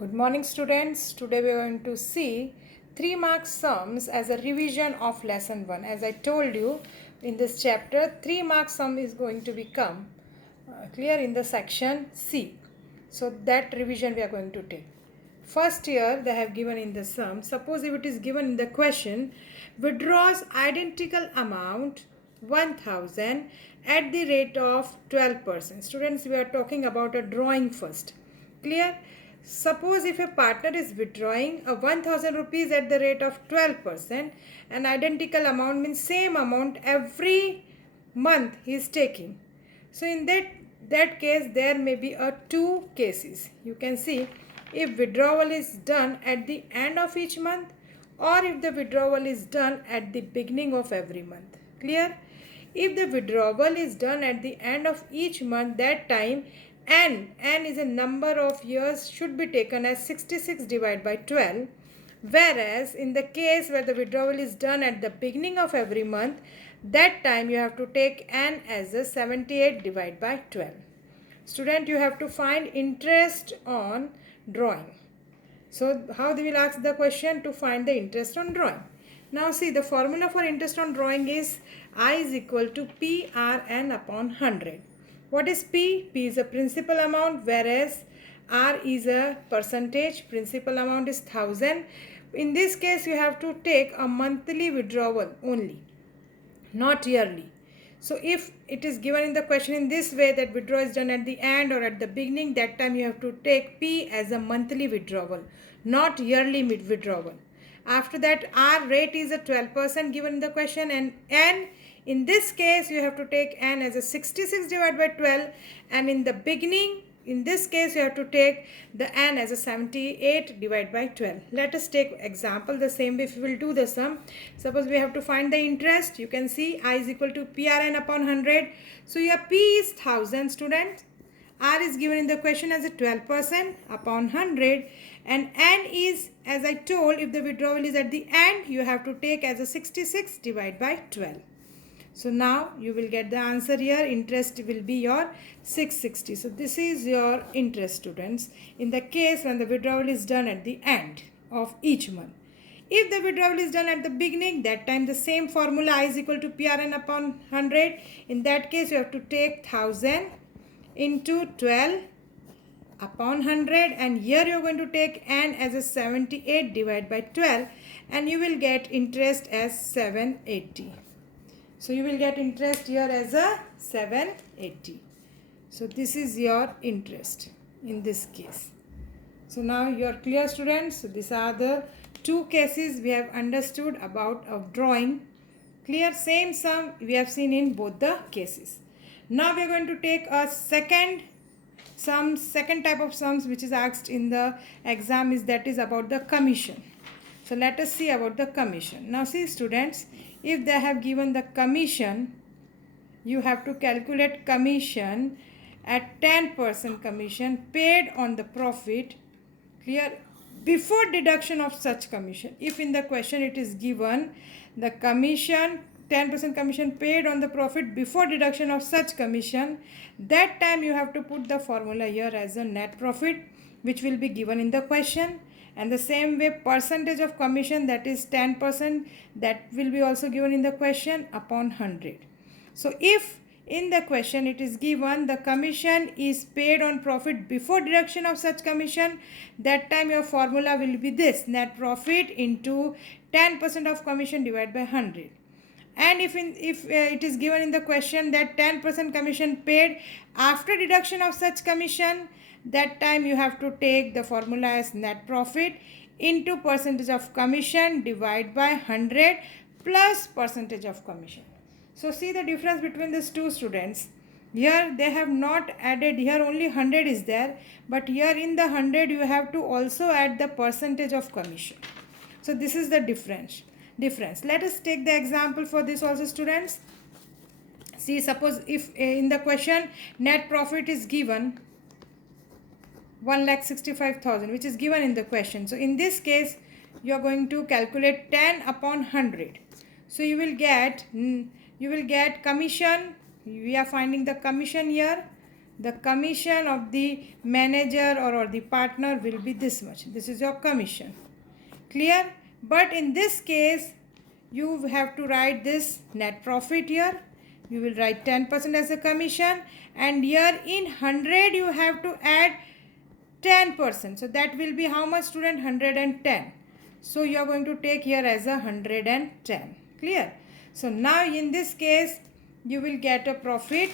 Good morning, students. Today we are going to see 3-mark sums as a revision of lesson 1. As I told you in this chapter, 3-mark sum is going to become clear in the section C. So that revision we are going to take. First here they have given in the sum. Suppose if it is given in the question, withdraws identical amount 1000 at the rate of 12%. Students, we are talking about a drawing first. Clear? Suppose if a partner is withdrawing a 1000 rupees at the rate of 12%, an identical amount means same amount every month he is taking. So in that case there may be two cases. You can see if withdrawal is done at the end of each month or if the withdrawal is done at the beginning of every month. Clear? If the withdrawal is done at the end of each month, that time n is a number of years should be taken as 66 divided by 12, whereas in the case where the withdrawal is done at the beginning of every month, that time you have to take n as a 78 divided by 12. Student, you have to find interest on drawing. So how they will ask the question to find the interest on drawing. Now see, the formula for interest on drawing is I is equal to PRN upon 100. What is P? P is a principal amount, whereas R is a percentage. Principal amount is 1000. In this case, you have to take a monthly withdrawal only, not yearly. So if it is given in the question in this way that withdrawal is done at the end or at the beginning, that time you have to take P as a monthly withdrawal, not yearly withdrawal. After that, R rate is a 12% given in the question, and N in this case you have to take N as a 66 divided by 12, and in the beginning in this case you have to take the N as a 78 divided by 12. Let us take example the same way if we will do the sum. Suppose we have to find the interest. You can see I is equal to PRN upon 100. So your P is 1000, students. R is given in the question as a 12% upon 100, and N is, as I told, if the withdrawal is at the end, you have to take as a 66 divided by 12. So now you will get the answer here. Interest will be your 660. So this is your interest, students, in the case when the withdrawal is done at the end of each month. If the withdrawal is done at the beginning, that time the same formula I is equal to PRN upon 100. In that case, you have to take 1000 into 12 upon 100, and here you are going to take N as a 78 divided by 12, and you will get interest as 780. So you will get interest here as a 780. So this is your interest in this case. So now you are clear, students. So these are the two cases we have understood about of drawing. Clear? Same sum we have seen in both the cases. Now we are going to take a second type of sums which is asked in the exam, is that is about the commission. So let us see about the commission. Now see, students, if they have given the commission, you have to calculate commission at 10% commission paid on the profit, clear, before deduction of such commission. If in the question it is given the commission 10% commission paid on the profit before deduction of such commission, that time you have to put the formula here as a net profit, which will be given in the question. And the same way, percentage of commission, that is 10%, that will be also given in the question upon 100. So if in the question it is given the commission is paid on profit before deduction of such commission, that time your formula will be this: net profit into 10% of commission divided by 100. And if it is given in the question that 10% commission paid after deduction of such commission, that time you have to take the formula as net profit into percentage of commission divided by 100 plus percentage of commission. So see the difference between these two, students. Here they have not added, here only 100 is there, but here in the 100 you have to also add the percentage of commission. So this is the difference. Let us take the example for this also, students. See, suppose if in the question net profit is given 1,65,000, which is given in the question. So in this case you are going to calculate 10 upon 100. So you will get commission. We are finding the commission here. the commission of the manager or the partner will be this much. This is your commission. Clear? But in this case, you have to write this net profit here. You will write 10% as a commission, and here in 100 you have to add 10%. So that will be how much, student? 110. So you are going to take here as a 110. Clear? So now in this case you will get a profit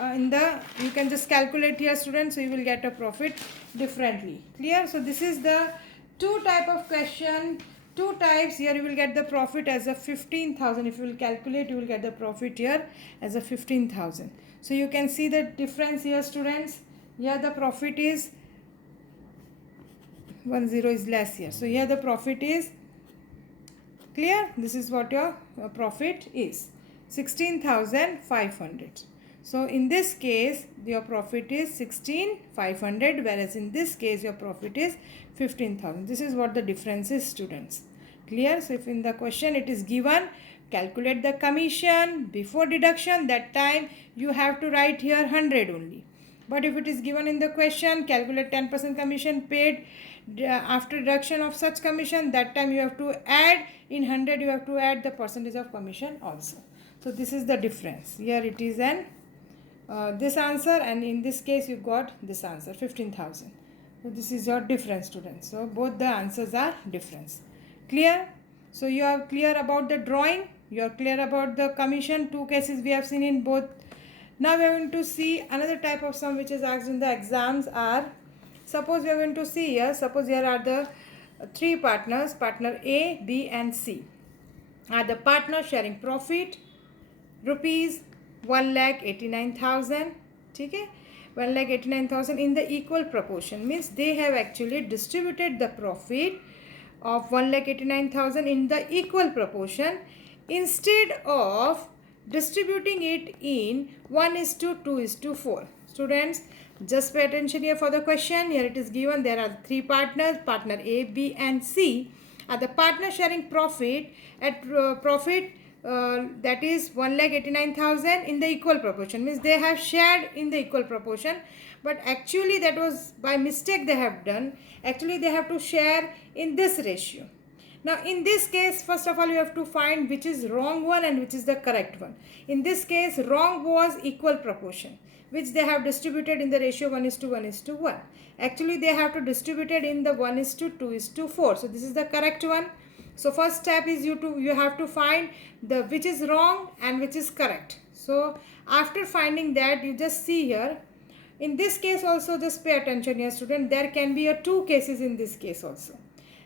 you can just calculate here, students. So you will get a profit differently. Clear? So this is the two type of question, two types. Here you will get the profit as a 15,000. If you will calculate, you will get the profit here as a 15,000. So you can see the difference here, students. Here the profit is 10 is less here. So here the profit is clear. This is what your profit is, 16,500. So in this case your profit is 16,500, whereas in this case your profit is 15,000. This is what the difference is, students. Clear? So if in the question it is given calculate the commission before deduction, that time you have to write here 100 only. But if it is given in the question calculate 10% commission paid after deduction of such commission, that time you have to add in 100, you have to add the percentage of commission also. So this is the difference. Here it is an this answer, and in this case you got this answer, 15,000. So this is your difference, students. So both the answers are difference. Clear? So you are clear about the drawing, you are clear about the commission. Two cases we have seen in both. Now we are going to see another type of sum which is asked in the exams are, suppose we are going to see here, suppose here are the three partners, partner A, B and C are the partners sharing profit rupees 1,89,000. Okay, 1,89,000 in the equal proportion, means they have actually distributed the profit of 1,89,000 in the equal proportion instead of distributing it in 1:2:4. Students, just pay attention here for the question. Here it is given there are three partners, partner A, B and C are the partners sharing profit at that is 1,89,000 in the equal proportion, means they have shared in the equal proportion, but actually that was by mistake they have done. Actually they have to share in this ratio. Now in this case, first of all you have to find which is wrong one and which is the correct one. In this case wrong was equal proportion, which they have distributed in the ratio 1:1:1. Actually they have to distribute it in the 1:2:4. So this is the correct one. So first step is you have to find the which is wrong and which is correct. So after finding that, you just see here. In this case also, just pay attention here, student. There can be a two cases in this case also.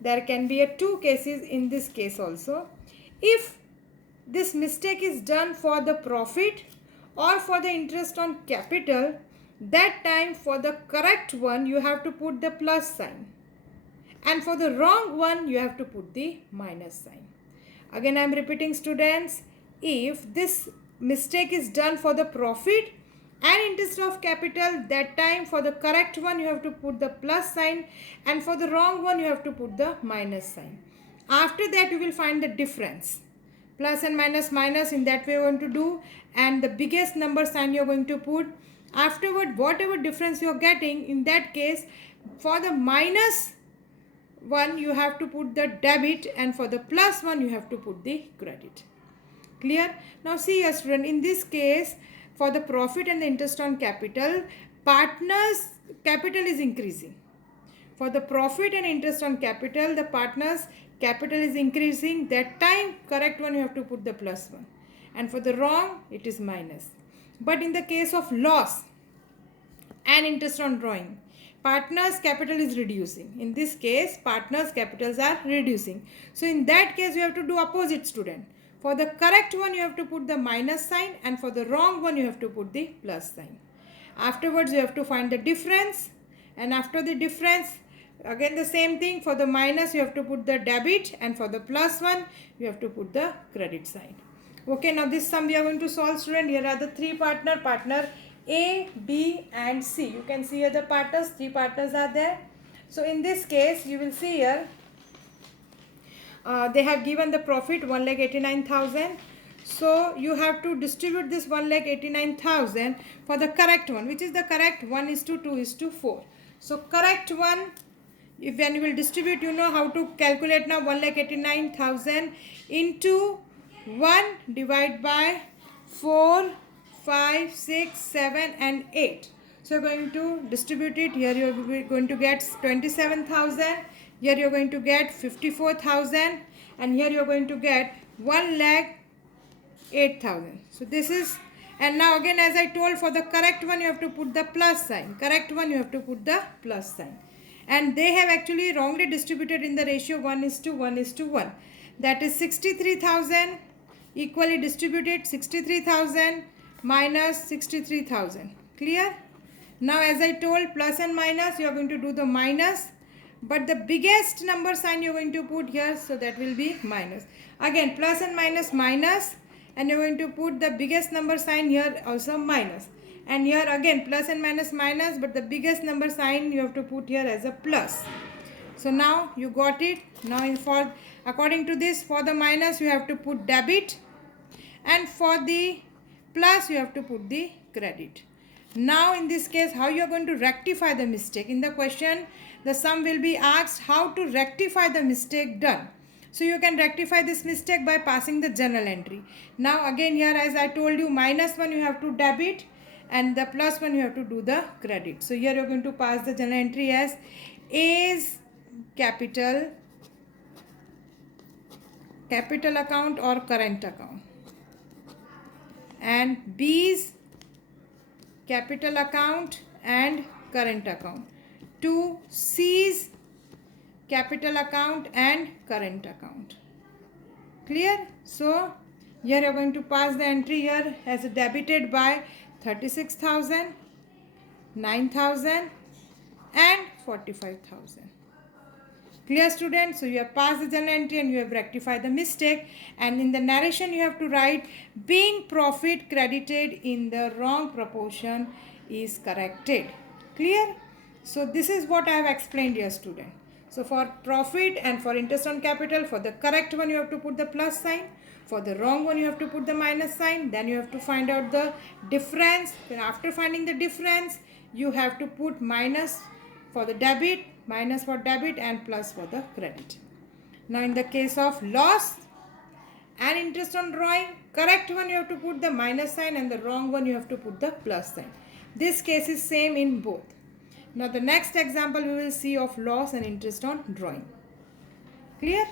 There can be a two cases in this case also. If this mistake is done for the profit or for the interest on capital, that time for the correct one you have to put the plus sign, and for the wrong one you have to put the minus sign. Again I am repeating, students, if this mistake is done for the profit and interest of capital, that time for the correct one you have to put the plus sign, and for the wrong one you have to put the minus sign. After that you will find the difference, plus and minus, minus, in that way you are going to do, and the biggest number sign you are going to put. Afterward, whatever difference you are getting, in that case for the minus one you have to put the debit, and for the plus one you have to put the credit. Clear? Now see here, student, in this case for the profit and the interest on capital, partners capital is increasing. For the profit and interest on capital, the partners capital is increasing. That time correct one you have to put the plus one, and for the wrong it is minus. But in the case of loss and interest on drawing, partners capital is reducing. In this case partners capitals are reducing. So in that case you have to do opposite, student. For the correct one you have to put the minus sign, and for the wrong one you have to put the plus sign. Afterwards you have to find the difference, and after the difference again the same thing. For the minus you have to put the debit, and for the plus one you have to put the credit sign. Okay, now this sum we are going to solve, student. Here are the three partner A, B and C. You can see here the partners, three partners are there. So in this case you will see here they have given the profit 1,89,000. So you have to distribute this 1,89,000 for the correct one, which is the correct 1:2:4. So correct one, if when you will distribute, you know how to calculate now. 1,89,000 into 1 divide by 4, 5, 6, 7 and 8. So you're going to distribute it. Here you're going to get 27,000. Here you're going to get 54,000. And here you're going to get 1,08,000. So this is, and now again as I told, for the correct one you have to put the plus sign. Correct one you have to put the plus sign. And they have actually wrongly distributed in the ratio 1:1:1. That is 63,000 equally distributed. 63,000 minus 63,000. Clear? Now as I told, plus and minus, you are going to do the minus, but the biggest number sign you are going to put here, so that will be minus. Again plus and minus, minus, and you are going to put the biggest number sign here also minus. And here again plus and minus, minus, but the biggest number sign you have to put here as a plus. So now you got it. Now according to this, for the minus you have to put debit, and for the plus you have to put the credit. Now in this case, how you are going to rectify the mistake? In the question, the sum will be asked how to rectify the mistake done. So you can rectify this mistake by passing the journal entry. Now again here, as I told you, minus one you have to debit, and the plus one you have to do the credit. So here you are going to pass the journal entry as A's capital account or current account, and B's capital account and current account, to C's capital account and current account. Clear? So here you are going to pass the entry here as debited by 36,000, 9,000 and 45,000. Clear, students? So you have passed the journal entry and you have rectified the mistake, and in the narration you have to write, being profit credited in the wrong proportion is corrected. Clear? So this is what I have explained here, student. So for profit and for interest on capital, for the correct one you have to put the plus sign, for the wrong one you have to put the minus sign. Then you have to find out the difference. Then after finding the difference, you have to put minus for the debit, minus for debit and plus for the credit. Now in the case of loss and interest on drawing, correct one you have to put the minus sign, and the wrong one you have to put the plus sign. This case is same in both. Now the next example we will see of loss and interest on drawing. Clear?